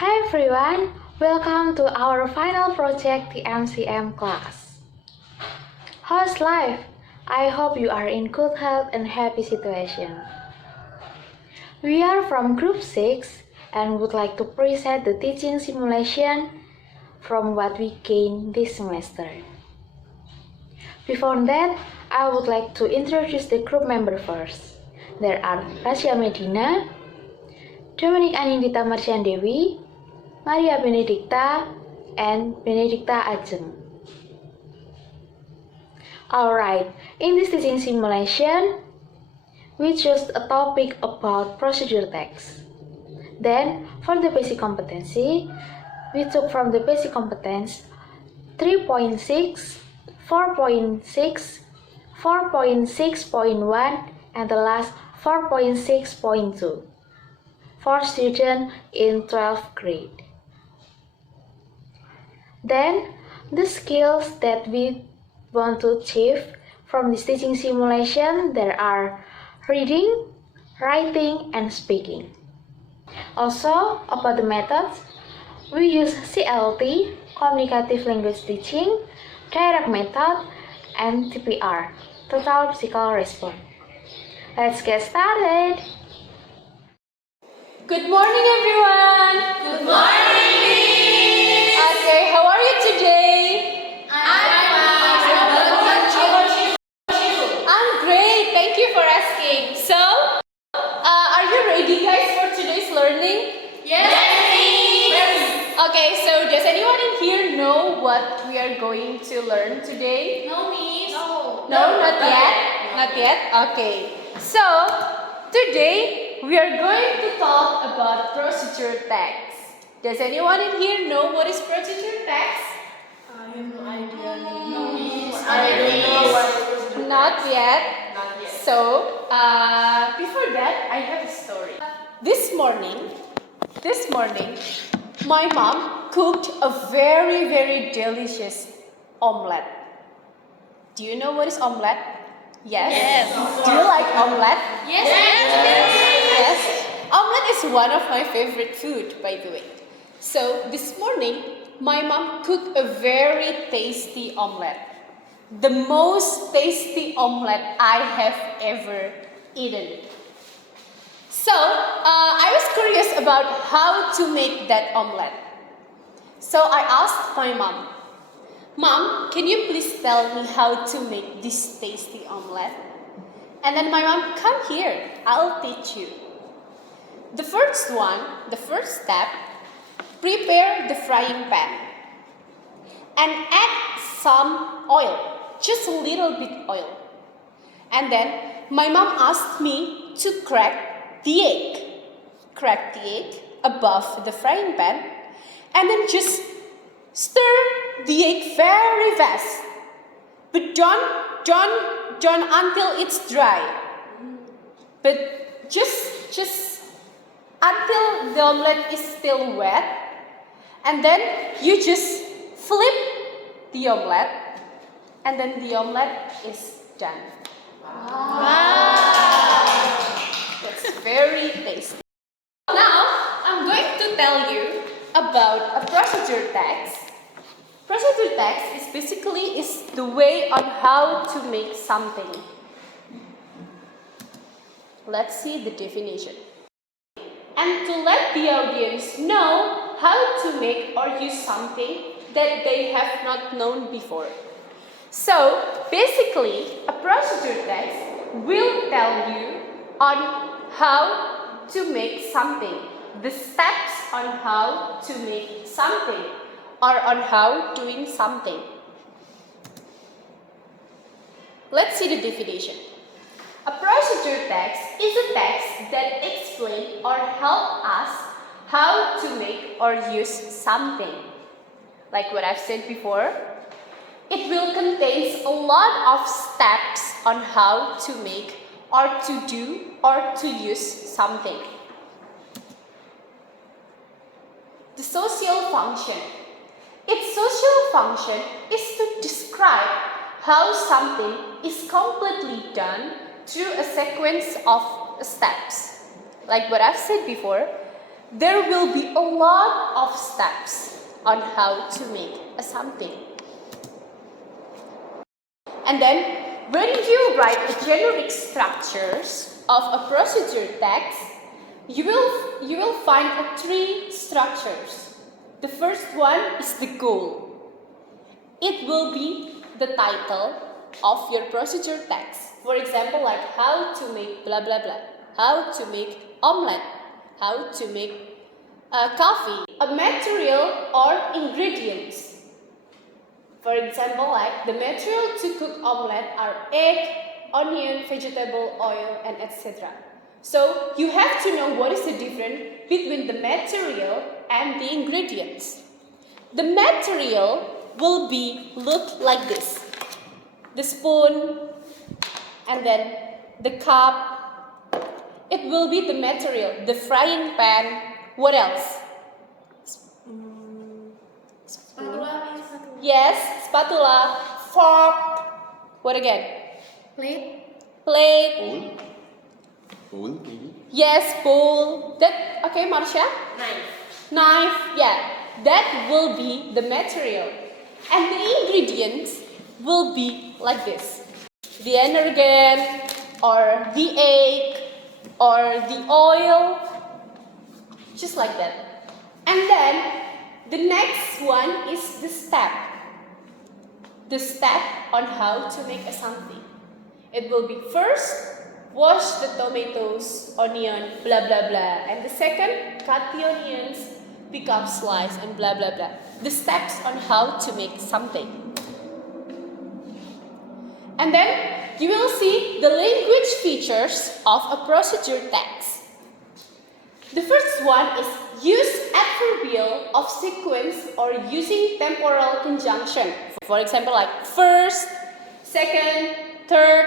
Hi everyone, welcome to our final project TMCM class. How's life? I hope you are in good health and happy situation. We are from group 6 and would like to present the teaching simulation from what we gained this semester. Before that, I would like to introduce the group member first. There are Rasya Medina, Dominique Anindita M, Maria Benedikta, and Benedikta Ajeng. Alright, in this teaching simulation, we chose a topic about procedure text. Then, for the basic competency, we took from the basic competence 3.6, 4.6, 4.6.1, and the last 4.6.2 for students in 12th grade. Then, the skills that we want to achieve from this teaching simulation, there are reading, writing, and speaking. Also, about the methods, we use CLT, Communicative Language Teaching, Direct Method, and TPR, Total Physical Response. Let's get started! Good morning, everyone! Good morning, Miss! Okay, how are you today? I'm great, thank you for asking. So, are you ready, guys, for today's learning? Yes! Okay, so does anyone in here know what we are going to learn today? No, Miss. No, not yet? Not yet? Okay. So, today we are going to talk about procedure text. Does anyone in here know what is procedure text? I have no idea. No, Miss. I don't know what. Not yet. Not yet. So, before that, I have a story. This morning, my mom cooked a very, very delicious omelette. Do you know what is omelette? Yes. Do you like omelette? Yes. Yes. Omelette is one of my favorite food, by the way. So this morning, my mom cooked a very tasty omelette. The most tasty omelette I have ever eaten. So I was curious about how to make that omelette. So I asked my mom, "Mom, can you please tell me how to make this tasty omelette?" And then my mom, "Come here, I'll teach you." The first step, prepare the frying pan and add some oil, just a little bit oil. And then my mom asked me to crack the egg above the frying pan, and then just stir the egg very fast, but don't until it's dry, but just until the omelette is still wet, and then you just flip the omelette, and then the omelette is done. Wow! That's very tasty. Now, I'm going to tell you about a procedure text. Procedure text is the way on how to make something. Let's see the definition. And to let the audience know how to make or use something that they have not known before. So, basically, a procedure text will tell you on how to make something, the steps on how to make something, or on how doing something. Let's see the definition. A procedure text is a text that explains or helps us how to make or use something. Like what I've said before, it will contain a lot of steps on how to make or to do or to use something. The social function. Its social function is to describe how something is completely done through a sequence of steps. Like what I've said before, there will be a lot of steps on how to make something. And then when you write the generic structures of a procedure text, you will find three structures. The first one is the goal. It will be the title of your procedure text. For example, like how to make blah blah blah, how to make omelette, how to make coffee, a material or ingredients. For example, like the material to cook omelette are egg, onion, vegetable, oil, and etc. So you have to know what is the difference between the material and the ingredients. The material will look like this. The spoon and then the cup. It will be the material, the frying pan. What else? Spatula. Yes, spatula, fork. What again? Plate. Plate. Bowl, maybe? Yes, bowl. That okay, Marsha? Knife. Yeah, that will be the material, and the ingredients will be like this: the energen, or the egg, or the oil, just like that. And then the next one is the step. The step on how to make something. It will be first, wash the tomatoes, onion, blah blah blah. And the second, cut the onions, pick up slice, and blah blah blah. The steps on how to make something. And then you will see the language features of a procedure text. The first one is use adverbial of sequence or using temporal conjunction. For example, like first, second, third,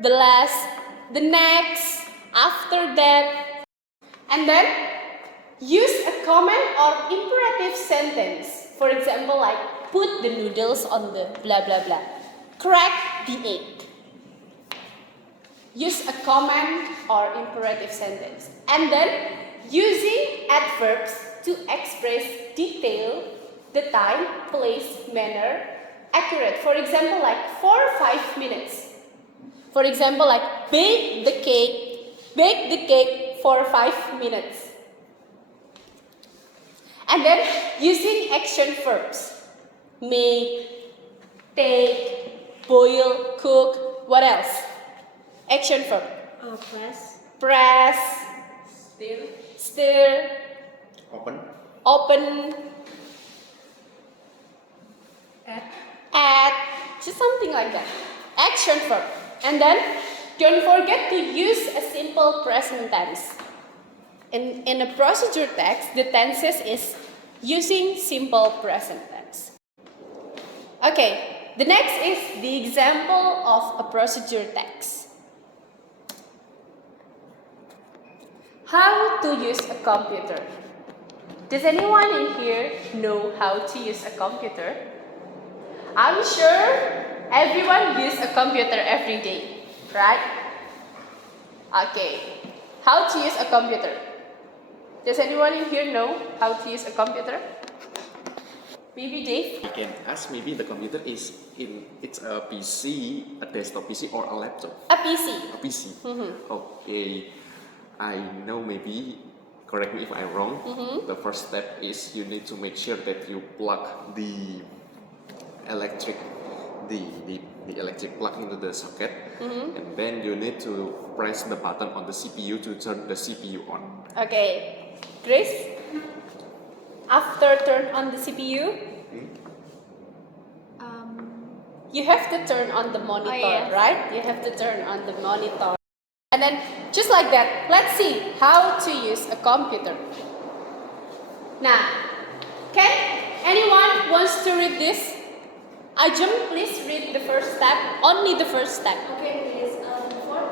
the last, the next, after that. And then use a command or imperative sentence. For example, like put the noodles on the blah blah blah. Crack the egg. Use a command or imperative sentence. And then using adverbs to express detail, the time, place, manner, accurate. For example, like for 5 minutes. For example, like bake the cake for 5 minutes. And then using action verbs. Make, take, boil, cook, what else? Action verb. Press. Stir. Open. Add. Just something like that. Action verb. And then don't forget to use a simple present tense. In a procedure text, the tenses is using simple present tense. Okay, the next is the example of a procedure text. How to use a computer. Does anyone in here know how to use a computer? I'm sure everyone uses a computer every day, right? Okay, how to use a computer. Does anyone in here know how to use a computer? Maybe Dave? I can ask, maybe the computer it's a PC, a desktop PC or a laptop? A PC. A PC. Okay. I know, maybe, correct me if I'm wrong, the first step is you need to make sure that you plug the electric plug into the socket, and then you need to press the button on the CPU to turn the CPU on. Okay, Grace, after turn on the CPU, you have to turn on the monitor, right? You have to turn on the monitor. And then, just like that, let's see how to use a computer. Now, can anyone wants to read this? Ajeng, please read the first step, only the first step. Okay, please. Before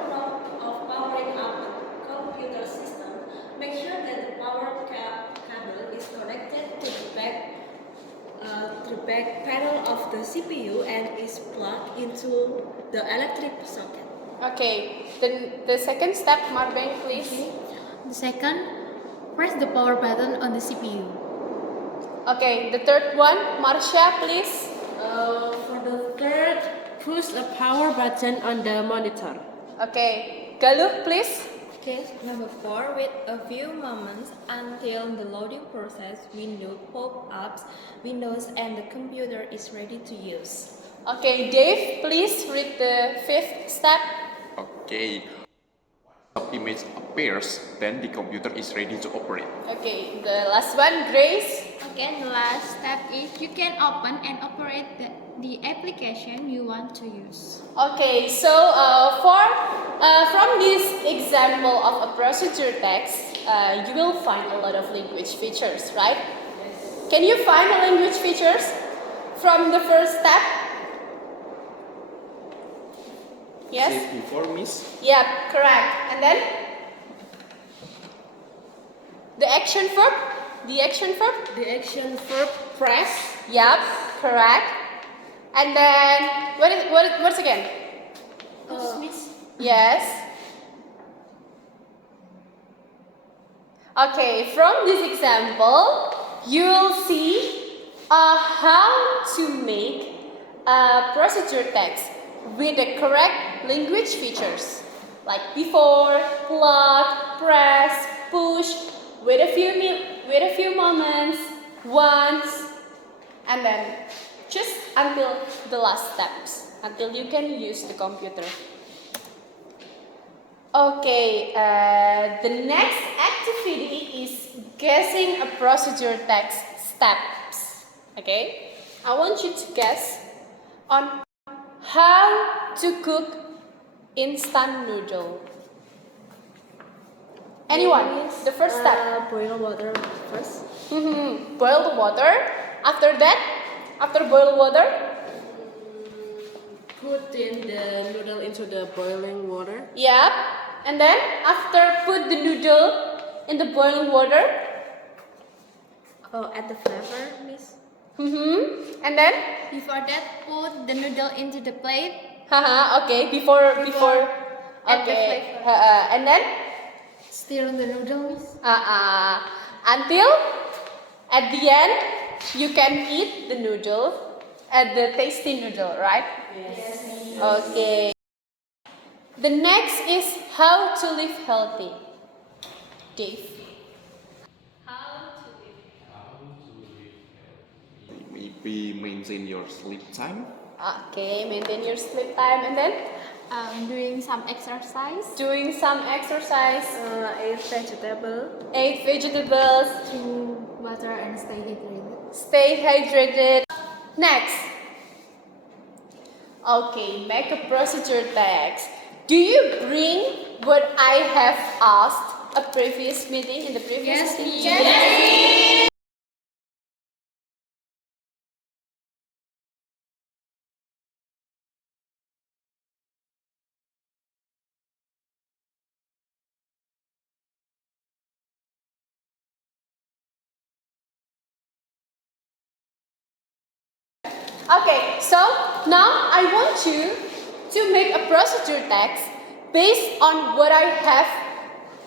powering up a computer system, make sure that the power cable is connected to the back panel of the CPU and is plugged into the electric socket. Okay, then the second step, Marbeng, please. The second, Press the power button on the CPU. Okay, the third one, Marsha, please. For the third, push the power button on the monitor. Okay, Galuh, please. Case number 4, wait a few moments until the loading process window pop-ups Windows and the computer is ready to use. Okay, Dave, please read the fifth step. Okay. Some image appears, then the computer is ready to operate. Okay, the last one, Grace. Okay, the last step is you can open and operate the application you want to use. Okay, so from this example of a procedure text, you will find a lot of language features, right? Yes. Can you find the language features from the first step? Yes? Say before, miss. Yep, correct. And then? The action verb? The action verb? The action verb press. Yep, correct. And then, what's again? Yes. Okay, from this example, you'll see how to make a procedure text with the correct language features, like before, plug, press, push, wait a few moments, once, and then just until the last steps, until you can use the computer. Okay, the next activity is guessing a procedure text steps. Okay, I want you to guess on how to cook instant noodle. Anyone? The first step. Boil water first. Boil the water. After that, after boil water, Put in the noodle into the boiling water. yep. And then after put the noodle in the boiling water, Add the flavor, miss. and then, Before that, put the noodle into the plate. okay. Before, add the okay. flavor. And then, Stir the noodle, miss. until at the end you can eat the noodle, the tasty noodle, right? Yes. Okay. The next is how to live healthy. Dave. Maybe maintain your sleep time. Okay, maintain your sleep time, and then Doing some exercise. doing some exercise, Eat vegetable. eat vegetables, Drink water and stay hydrated. stay hydrated. Next. Okay, make a procedure text. Do you bring what I have asked a previous meeting in the previous meeting? Yes. Okay, so now I want you to make a procedure text based on what I have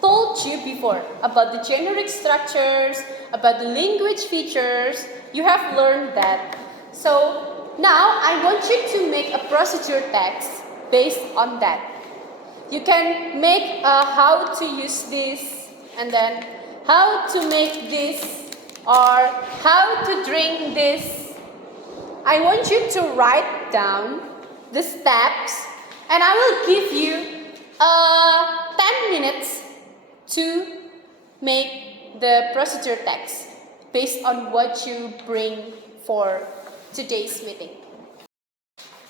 told you before about the generic structures, about the language features. You have learned that. So now I want you to make a procedure text based on that. You can make how to use this, and then how to make this, or how to drink this. I want you to write down the steps, and I will give you 10 minutes to make the procedure text based on what you bring for today's meeting.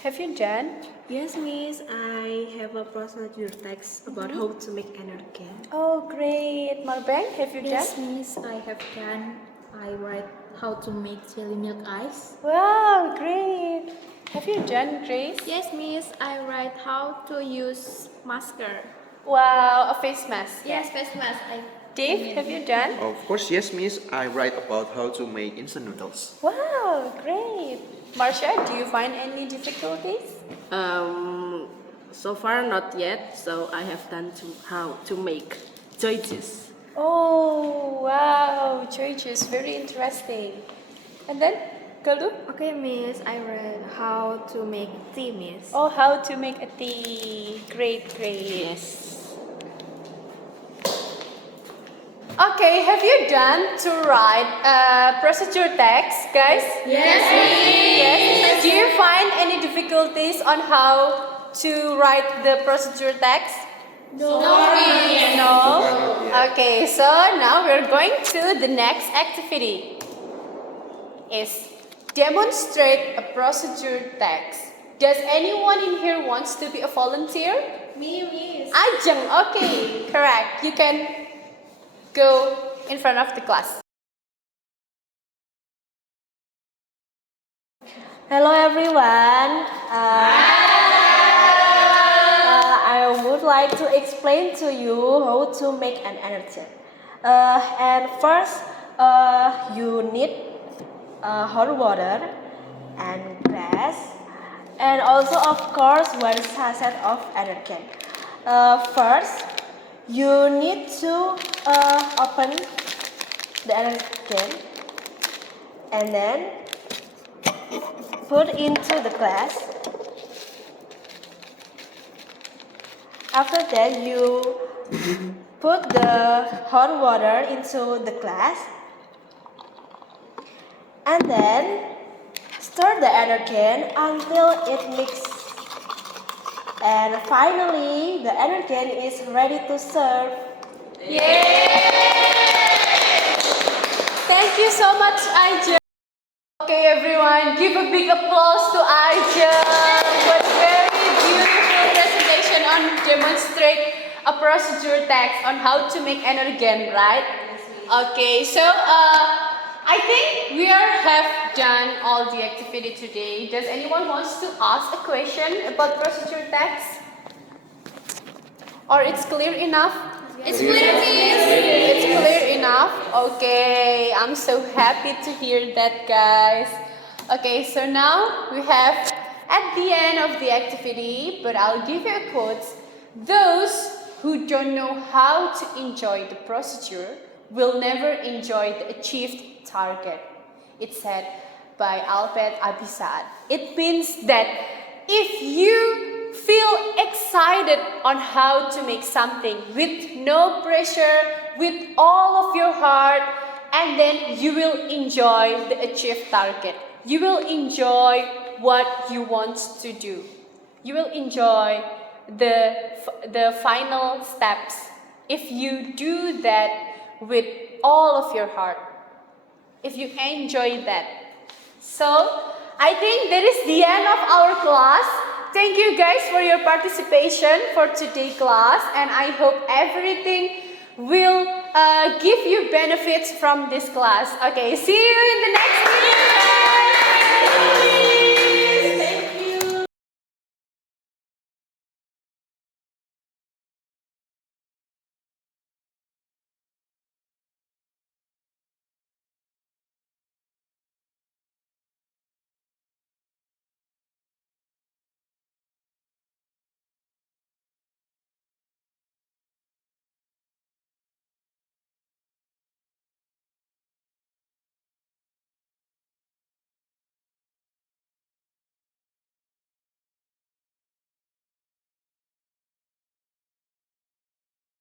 Have you done? Yes, miss. I have a procedure text about how to make energen. Oh, great. Marbang, have you Yes, done? miss, I have done. I write how to make jelly milk ice. Wow, great. Have you done, Grace? Yes, miss. I write how to use masker. Wow, a face mask. Yes, face mask. Dave, have you done? Of course, yes, miss. I write about how to make instant noodles. Wow, great. Marsha, do you find any difficulties? So far not yet. So I have done how to make joy juice. Oh, wow, choices, very interesting. And then, Galu? Okay, Miss, I read how to make tea, Miss. Oh, how to make a tea. Great, great. Yes. Okay, have you done to write procedure text, guys? Yes, Yes. Do you find any difficulties on how to write the procedure text? No. No? Okay, so now we're going to the next activity. Is demonstrate a procedure text. Does anyone in here wants to be a volunteer? Me, Miss. Ajeng, okay, correct. You can go in front of the class. Hello everyone. I would like to explain to you how to make an energy. And first, you need hot water and glass, and also of course one sachet of energen. First, you need to open the energen and then put into the glass. After that, you put the hot water into the glass and then stir the energen until it mixes. And finally, the energen is ready to serve. Thank you so much, Ajeng. Okay, everyone, give a big applause to Ajeng. What a very beautiful presentation on demonstrate a procedure text on how to make energen, right? Okay, so I think we have done all the activity today. Does anyone wants to ask a question about procedure text? Or it's clear enough? It's clear, Miss. It's clear enough? Okay, I'm so happy to hear that, guys. Okay, so now we have at the end of the activity, but I'll give you a quote. Those who don't know how to enjoy the procedure will never enjoy the achieved target. It's said by Albert Abisad. It means that if you feel excited on how to make something with no pressure, with all of your heart, and then you will enjoy the achieved target. You will enjoy what you want to do. You will enjoy the final steps if you do that with all of your heart. If you enjoy that. So, I think that is the end of our class. Thank you guys for your participation for today's class, and I hope everything will give you benefits from this class. Okay, see you in the next video.